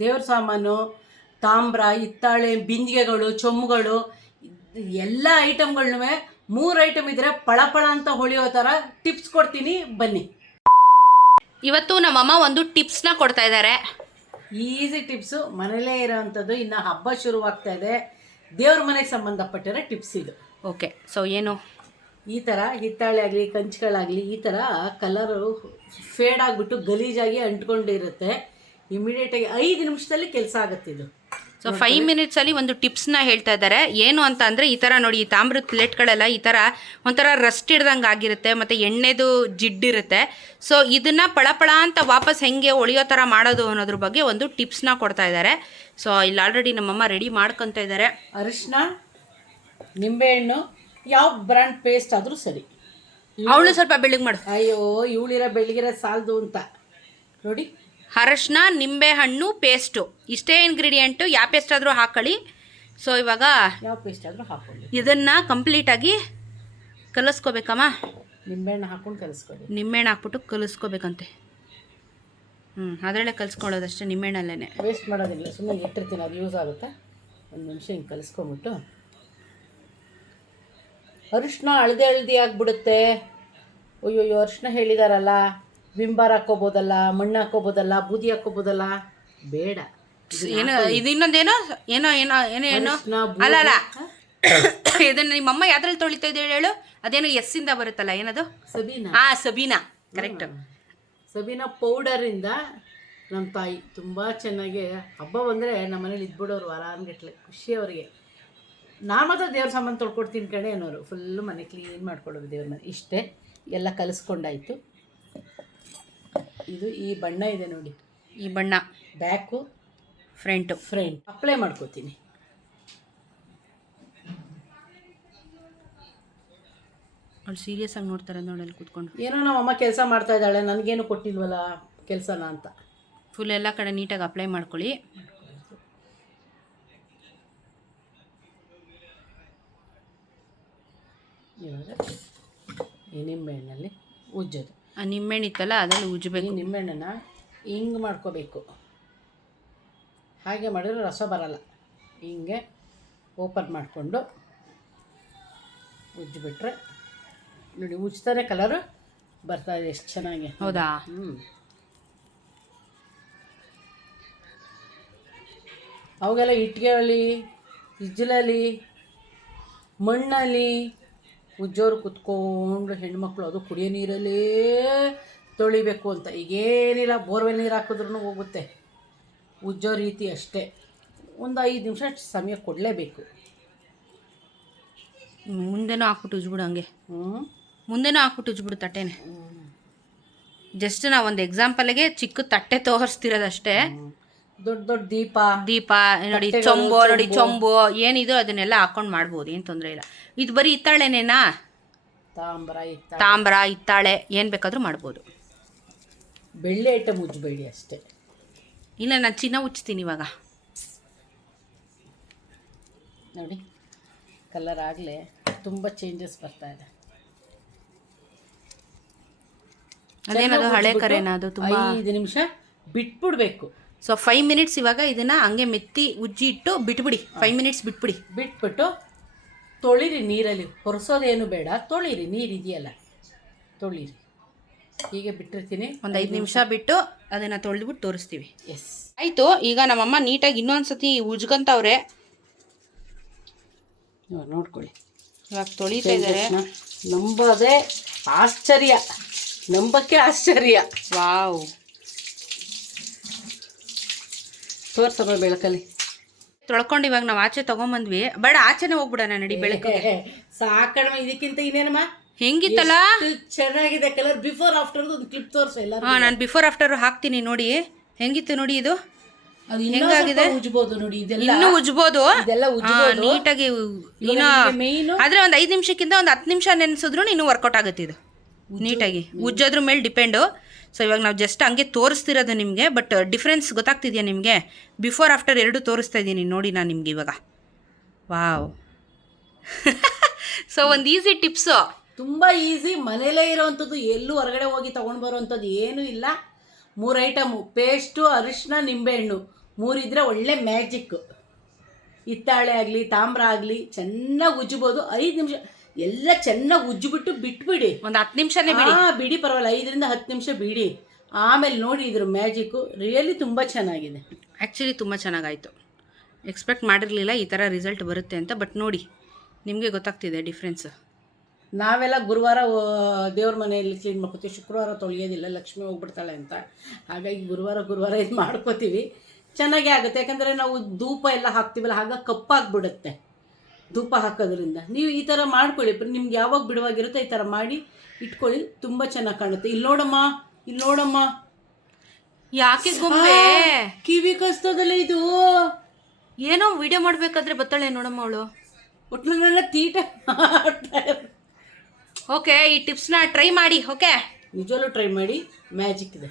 ದೇವ್ರ ಸಾಮಾನು, ತಾಮ್ರ, ಹಿತ್ತಾಳೆ, ಬಿಂದಿಗೆಗಳು, ಚೊಂಬುಗಳು, ಎಲ್ಲ ಐಟಮ್ಗಳನ್ನೂ 3 ಐಟಮ್ ಇದ್ರೆ ಪಳಪಳ ಅಂತ ಹೊಳೆಯೋ ಥರ ಟಿಪ್ಸ್ ಕೊಡ್ತೀನಿ, ಬನ್ನಿ. ಇವತ್ತು ನಮ್ಮಮ್ಮ ಒಂದು ಟಿಪ್ಸ್ನ ಕೊಡ್ತಾ ಇದ್ದಾರೆ. ಈಸಿ ಟಿಪ್ಸು, ಮನೇಲೇ ಇರೋವಂಥದ್ದು. ಇನ್ನು ಹಬ್ಬ ಶುರುವಾಗ್ತಾ ಇದೆ, ದೇವ್ರ ಮನೆಗೆ ಸಂಬಂಧಪಟ್ಟಿರೋ ಟಿಪ್ಸ್ ಇದು. ಓಕೆ, ಸೊ ಏನು, ಈ ಥರ ಹಿತ್ತಾಳೆ ಆಗಲಿ ಕಂಚುಗಳಾಗಲಿ ಈ ಥರ ಕಲರು ಫೇಡ್ ಆಗಿಬಿಟ್ಟು ಗಲೀಜಾಗಿ ಅಂಟ್ಕೊಂಡಿರುತ್ತೆ. ಇಮಿಡಿಯೇಟಾಗಿ 5 ನಿಮಿಷದಲ್ಲಿ ಕೆಲಸ ಆಗುತ್ತೆ ಇದು. ಸೊ 5 ಮಿನಿಟ್ಸಲ್ಲಿ ಒಂದು ಟಿಪ್ಸ್ನ ಹೇಳ್ತಾ ಇದ್ದಾರೆ. ಏನು ಅಂತ ಅಂದರೆ, ಈ ಥರ ನೋಡಿ, ಈ ತಾಮ್ರದ ಪ್ಲೇಟ್ಗಳೆಲ್ಲ ಈ ಥರ ಒಂಥರ ರಸ್ಟ್ ಹಿಡ್ದಂಗೆ ಆಗಿರುತ್ತೆ, ಮತ್ತು ಎಣ್ಣೆದು ಜಿಡ್ಡಿರುತ್ತೆ. ಸೊ ಇದನ್ನು ಪಳಪಳ ಅಂತ ವಾಪಸ್ ಹೆಂಗೆ ಒಳಿಯೋ ಥರ ಮಾಡೋದು ಅನ್ನೋದ್ರ ಬಗ್ಗೆ ಒಂದು ಟಿಪ್ಸ್ನ ಕೊಡ್ತಾ ಇದ್ದಾರೆ. ಸೊ ಇಲ್ಲಿ ಆಲ್ರೆಡಿ ನಮ್ಮಮ್ಮ ರೆಡಿ ಮಾಡ್ಕೊತಾ ಇದ್ದಾರೆ. ಅರಿಶಿನ, ನಿಂಬೆಹಣ್ಣು, ಯಾವ ಬ್ರ್ಯಾಂಡ್ ಪೇಸ್ಟ್ ಆದರೂ ಸರಿ. ಅವಳು ಸ್ವಲ್ಪ ಬೆಳ್ಳಗೆ ಮಾಡು. ಅಯ್ಯೋ, ಇವಳಿರೋ ಬೆಳಗಿರೋ ಸಾಲದು ಅಂತ ನೋಡಿ. ಅರಶಿನ, ನಿಂಬೆಹಣ್ಣು, ಪೇಸ್ಟು, ಇಷ್ಟೇ ಇಂಗ್ರೀಡಿಯೆಂಟು. ಯಾವ ಪೇಸ್ಟ್ ಆದರೂ ಹಾಕೊಳ್ಳಿ. ಸೊ ಇವಾಗ ಯಾವ ಪೇಸ್ಟ್ ಆದರೂ ಹಾಕೊಳ್ಳಿ. ಇದನ್ನು ಕಂಪ್ಲೀಟಾಗಿ ಕಲಿಸ್ಕೋಬೇಕಮ್ಮ. ನಿಂಬೆಹಣ್ಣು ಹಾಕ್ಕೊಂಡು ಕಲಿಸ್ಕೊಳ್ಳಿ. ನಿಂಬೆಹಣ್ಣು ಹಾಕ್ಬಿಟ್ಟು ಕಲಿಸ್ಕೋಬೇಕಂತೆ. ಅದರಲ್ಲೇ ಕಲಿಸ್ಕೊಳ್ಳೋದಷ್ಟೇ, ನಿಂಬೆಹಣ್ಣಲ್ಲೇ. ವೇಸ್ಟ್ ಮಾಡೋದಿಲ್ಲ, ಸುಮ್ಮನೆ ಇಟ್ಟಿರ್ತೀನಿ, ಅದು ಯೂಸ್ ಆಗುತ್ತೆ. 1 ನಿಮಿಷ ಹಿಂಗೆ ಕಲಿಸ್ಕೊಂಬಿಟ್ಟು. ಅರಿಶಿನ ಹಳದಿ ಆಗಿಬಿಡುತ್ತೆ. ಅಯ್ಯೋ, ಅರಿಶಿನ ಹೇಳಿದಾರಲ್ಲ, ವಿಂಬಾರ್ ಹಾಕ್ಕೋಬೋದಲ್ಲ, ಮಣ್ಣು ಹಾಕ್ಕೋಬೋದಲ್ಲ, ಬೂದಿ ಹಾಕ್ಕೋಬೋದಲ್ಲ, ಬೇಡ. ಏನು ಇದು, ಇನ್ನೊಂದೇನೋ ಏನೋ ಏನೋ ಏನೋ ಏನೋ ಅಲ್ಲ ಅಲ್ಲ ಇದನ್ನು ನಿಮ್ಮಮ್ಮ ಯಾವ್ದ್ರಲ್ಲಿ ತೊಳಿತಾ ಇದ್ದೇಳಿ ಹೇಳು. ಅದೇನೋ ಎಸ್ಸಿಂದ ಬರುತ್ತಲ್ಲ, ಏನದು, ಸಬೀನಾ. ಸಬೀನಾ, ಕರೆಕ್ಟ್. ಸಬೀನಾ ಪೌಡರಿಂದ ನಮ್ಮ ತಾಯಿ ತುಂಬ ಚೆನ್ನಾಗಿ ಹಬ್ಬ ಬಂದರೆ ನಮ್ಮ ಮನೇಲಿ ಇದ್ಬಿಡೋರು ವಾರಾನ್ಗಟ್ಲೆ. ಖುಷಿ ಅವರಿಗೆ. ನಾ ಮಾತ್ರ ದೇವ್ರ ಸಾಮಾನು ತೊಳ್ಕೊಡ್ತೀನಿ ಕಣೆ ಅನ್ನೋರು. ಫುಲ್ಲು ಮನೆ ಕ್ಲೀನ್ ಮಾಡ್ಕೊಡೋದು, ದೇವ್ರ ಮನೆ. ಇಷ್ಟೇ, ಎಲ್ಲ ಕಲಿಸ್ಕೊಂಡಾಯಿತು. ಇದು ಈ ಬಣ್ಣ ಇದೆ ನೋಡಿ, ಈ ಬಣ್ಣ ಬ್ಯಾಕು ಫ್ರಂಟ್ ಅಪ್ಲೈ ಮಾಡ್ಕೋತೀನಿ. ಅವ್ಳು ಸೀರಿಯಸ್ ಆಗಿ ನೋಡ್ತಾರೆ ನೋಡಲ್ಲಿ ಕೂತ್ಕೊಂಡು. ಏನೋ ನಮ್ಮಮ್ಮ ಕೆಲಸ ಮಾಡ್ತಾ ಇದ್ದಾಳೆ, ನನಗೇನು ಕೊಟ್ಟಿಲ್ವಲ್ಲ ಕೆಲಸನ ಅಂತ. ಫುಲ್ ಎಲ್ಲ ಕಡೆ ನೀಟಾಗಿ ಅಪ್ಲೈ ಮಾಡ್ಕೊಳ್ಳಿ. ಇವಾಗ ಈ ನಿಂಬೆಹಣ್ಣಲ್ಲಿ ಉಜ್ಜೋದು. ಆ ನಿಂಬೆಹಣ್ಣು ಇತ್ತಲ್ಲ, ಅದರಲ್ಲಿ ಉಜ್ಜಬೇಕು. ಈ ನಿಂಬೆಹಣ್ಣನ್ನು ಹಿಂಗೆ ಮಾಡ್ಕೋಬೇಕು. ಹಾಗೆ ಮಾಡಿದ್ರೆ ರಸ ಬರಲ್ಲ. ಹಿಂಗೆ ಓಪನ್ ಮಾಡಿಕೊಂಡು ಉಜ್ಜಿಬಿಟ್ರೆ ನೋಡಿ, ಉಜ್ತಾರೆ ಕಲರು ಬರ್ತಾಯಿದೆ, ಎಷ್ಟು ಚೆನ್ನಾಗಿ. ಹೌದಾ? ಅವಾಗೆಲ್ಲ ಇಟ್ಟಿಗೆಯಲ್ಲಿ, ಇಜ್ಜಲಲ್ಲಿ, ಮಣ್ಣಲ್ಲಿ ಉಜ್ಜೋರು ಕುತ್ಕೊಂಡು ಹೆಣ್ಮಕ್ಳು, ಅದು ಕುಡಿಯೋ ನೀರಲ್ಲೇ ತೊಳಿಬೇಕು ಅಂತ. ಈಗೇನಿಲ್ಲ, ಬೋರ್ವೆಲ್ ನೀರು ಹಾಕಿದ್ರೂ ಹೋಗುತ್ತೆ. ಉಜ್ಜೋ ರೀತಿ ಅಷ್ಟೇ. ಒಂದು 5 ನಿಮಿಷ ಸಮಯ ಕೊಡಲೇಬೇಕು. ಮುಂದೆನೂ ಹಾಕ್ಬಿಟ್ಟು ಉಜ್ಬಿಡು, ಹಂಗೆ ಮುಂದೆನೂ ಹಾಕ್ಬಿಟ್ಟು ಉಜ್ಬಿಡು ತಟ್ಟೆನೆ. ಜಸ್ಟ್ ನಾವು ಒಂದು ಎಕ್ಸಾಂಪಲ್ಗೆ ಚಿಕ್ಕ ತಟ್ಟೆ ತೋರಿಸ್ತಿರೋದಷ್ಟೇ. ದೊಡ್ಡ ದೊಡ್ಡ ದೀಪ ನೋಡಿ, ಚೊಂಬು ಏನಿದು ಅದನ್ನೆಲ್ಲ ಹಾಕೊಂಡು ಮಾಡ್ಬೋದು, ಏನು ತೊಂದರೆ ಇಲ್ಲ. ಇದು ಬರೀ ಹಿತ್ತಾಳೆನೇನಾ? ತಾಮ್ರ, ಹಿತ್ತಾಳೆ ಏನು ಬೇಕಾದರೂ ಮಾಡ್ಬೋದು. ಬೆಳ್ಳಿ ಐಟಮ್ ಉಜ್ಬೇಡಿ ಅಷ್ಟೇ. ಇಲ್ಲ, ನಾನು ಚಿನ್ನ ಉಜ್ತೀನಿ ಇವಾಗ. ನೋಡಿ, ಕಲರ್ ಆಗಲೇ ತುಂಬ ಚೇಂಜಸ್ ಬರ್ತಾ ಇದೆ. ಅದೇನದು ಹಳೆ ಕರೆನಾ? ಅದು ತುಂಬ 5 ನಿಮಿಷ ಬಿಟ್ಬಿಡ್ಬೇಕು. ಸೊ 5 ಮಿನಿಟ್ಸ್ ಇವಾಗ ಇದನ್ನು ಹಂಗೆ ಮೆತ್ತಿ ಉಜ್ಜಿ ಇಟ್ಟು ಬಿಟ್ಬಿಡಿ. 5 ಮಿನಿಟ್ಸ್ ಬಿಟ್ಬಿಟ್ಟು ತೊಳಿರಿ ನೀರಲ್ಲಿ. ಹೊರಸೋದೇನು ಬೇಡ, ತೊಳಿರಿ. ನೀರಿದೆಯಲ್ಲ, ತೊಳಿರಿ. ಹೀಗೆ ಬಿಟ್ಟಿರ್ತೀನಿ. ಒಂದು 5 ನಿಮಿಷ ಬಿಟ್ಟು ಅದನ್ನು ತೊಳೆದ್ಬಿಟ್ಟು ತೋರಿಸ್ತೀವಿ. ಎಸ್, ಆಯಿತು. ಈಗ ನಮ್ಮಮ್ಮ ನೀಟಾಗಿ ಇನ್ನೊಂದು ಸತಿ ಉಜ್ಕೊಂತವ್ರೆ. ನೋಡ್ಕೊಳ್ಳಿ, ಇವಾಗ ತೊಳಿತಾ ಇದ್ದಾರೆ. ನಂಬೋದೇ ಆಶ್ಚರ್ಯ, ನಂಬಕ್ಕೆ ಆಶ್ಚರ್ಯ. ವಾವ್, ತೋರ್ಸಮ್ಮ ಬೆಳಕಲ್ಲಿ. ತೊಳ್ಕೊಂಡು ಇವಾಗ ನಾವು ಆಚೆ ತೊಗೊಂಬಂದ್ವಿ. ಬೇಡ, ಆಚೆನೇ ಹೋಗ್ಬಿಡೋಣ ನಡಿ, ಬೆಳಕು ಸಾಕಣಮ. ಇದಕ್ಕಿಂತ ಇನ್ನೇನಮ್ಮ, ಹೆಂಗಿತ್ತಲ್ಲ, ಚೆನ್ನಾಗಿದೆ ಕಲರ್. ಬಿಫೋರ್ ಆಫ್ಟರ್ ಒಂದು ಕ್ಲಿಪ್ ತೋರಿಸು ಎಲ್ಲ. ನಾನು ಬಿಫೋರ್ ಆಫ್ಟರ್ ಹಾಕ್ತೀನಿ ನೋಡಿ. ಹೆಂಗಿತ್ತು ನೋಡಿ, ಇದು ಹೆಂಗಾಗಿದೆ. ಉಜ್ಬೋದು ನೋಡಿ, ಇನ್ನೂ ಉಜ್ಬೋದು ನೀಟಾಗಿ. ಮೇಯ್ನು ಆದರೆ ಒಂದು 5 ನಿಮಿಷಕ್ಕಿಂತ ಒಂದು 10 ನಿಮಿಷ ನೆನೆಸಿದ್ರು ಇನ್ನೂ ವರ್ಕೌಟ್ ಆಗುತ್ತೆ ಇದು ನೀಟಾಗಿ. ಉಜ್ಜೋದ್ರ ಮೇಲೆ ಡಿಪೆಂಡು. ಸೊ ಇವಾಗ ನಾವು ಜಸ್ಟ್ ಹಂಗೆ ತೋರಿಸ್ತಿರೋದು ನಿಮಗೆ. ಬಟ್ ಡಿಫ್ರೆನ್ಸ್ ಗೊತ್ತಾಗ್ತಿದೆಯಾ ನಿಮಗೆ? ಬಿಫೋರ್ ಆಫ್ಟರ್ 2 ತೋರಿಸ್ತಾ ಇದ್ದೀನಿ ನೋಡಿ ನಾನು ನಿಮಗೆ ಇವಾಗ. ವಾವ್. ಸೊ ಒಂದು ಈಸಿ ಟಿಪ್ಸು, ತುಂಬ ಈಸಿ, ಮನೇಲೇ ಇರೋವಂಥದ್ದು. ಎಲ್ಲೂ ಹೊರಗಡೆ ಹೋಗಿ ತೊಗೊಂಡು ಬರೋವಂಥದ್ದು ಏನೂ ಇಲ್ಲ. 3 ಐಟಮು: ಪೇಸ್ಟು, ಅರಿಶಿನ, ನಿಂಬೆಹಣ್ಣು. ಮೂರಿದ್ರೆ ಒಳ್ಳೆ ಮ್ಯಾಜಿಕ್ಕು. ಹಿತ್ತಾಳೆ ಆಗಲಿ ತಾಮ್ರ ಆಗಲಿ ಚೆನ್ನಾಗಿ ಉಜ್ಜ್ಬೋದು. 5 ನಿಮಿಷ ಎಲ್ಲ ಚೆನ್ನಾಗಿ ಉಜ್ಜಿಬಿಟ್ಟು ಬಿಟ್ಬಿಡಿ. ಒಂದು 10 ನಿಮಿಷನೇ ಬಿಡಿ. ಬಿಡಿ ಪರವಾಗಿಲ್ಲ, 5 ರಿಂದ 10 ನಿಮಿಷ ಬಿಡಿ. ಆಮೇಲೆ ನೋಡಿ ಇದ್ರ ಮ್ಯಾಜಿಕ್ಕು ರಿಯಲಿ ತುಂಬ ಚೆನ್ನಾಗಿದೆ. ಆ್ಯಕ್ಚುಲಿ ತುಂಬ ಚೆನ್ನಾಗಾಯಿತು. ಎಕ್ಸ್ಪೆಕ್ಟ್ ಮಾಡಿರಲಿಲ್ಲ ಈ ಥರ ರಿಸಲ್ಟ್ ಬರುತ್ತೆ ಅಂತ. ಬಟ್ ನೋಡಿ ನಿಮಗೆ ಗೊತ್ತಾಗ್ತಿದೆ ಡಿಫ್ರೆನ್ಸ್. ನಾವೆಲ್ಲ ಗುರುವಾರ ದೇವ್ರ ಮನೆಯಲ್ಲಿ ಕ್ಲೀನ್ ಮಾಡ್ಕೋತೀವಿ, ಶುಕ್ರವಾರ ತೊಳೆಯೋದಿಲ್ಲ, ಲಕ್ಷ್ಮಿ ಹೋಗ್ಬಿಡ್ತಾಳೆ ಅಂತ. ಹಾಗಾಗಿ ಗುರುವಾರ ಇದು ಮಾಡ್ಕೋತೀವಿ. ಚೆನ್ನಾಗೇ ಆಗುತ್ತೆ. ಯಾಕಂದರೆ ನಾವು ಧೂಪ ಎಲ್ಲ ಹಾಕ್ತೀವಲ್ಲ, ಆಗ ಕಪ್ಪಾಗಿಬಿಡುತ್ತೆ ಧೂಪ ಹಾಕೋದ್ರಿಂದ. ನೀವು ಈ ಥರ ಮಾಡ್ಕೊಳ್ಳಿ, ನಿಮ್ಗೆ ಯಾವಾಗ ಬಿಡುವಾಗಿರುತ್ತೋ ಈ ಥರ ಮಾಡಿ ಇಟ್ಕೊಳ್ಳಿ, ತುಂಬ ಚೆನ್ನಾಗಿ ಕಾಣುತ್ತೆ. ಇಲ್ಲಿ ನೋಡಮ್ಮ ಯಾಕೆ ಗೊಂಬೆ ಕಿವಿ ಕಸ್ತದಲ್ಲ ಇದು. ಏನೋ ವಿಡಿಯೋ ಮಾಡಬೇಕಾದ್ರೆ ಬತ್ತಾಳೆ ನೋಡಮ್ಮ ಅವಳು. ಒಟ್ಟಿನ ತೀಟ. ಓಕೆ, ಈ ಟಿಪ್ಸ್ನ ಟ್ರೈ ಮಾಡಿ. ಓಕೆ, ನಿಜವಲ್ಲೂ ಟ್ರೈ ಮಾಡಿ, ಮ್ಯಾಜಿಕ್ ಇದೆ.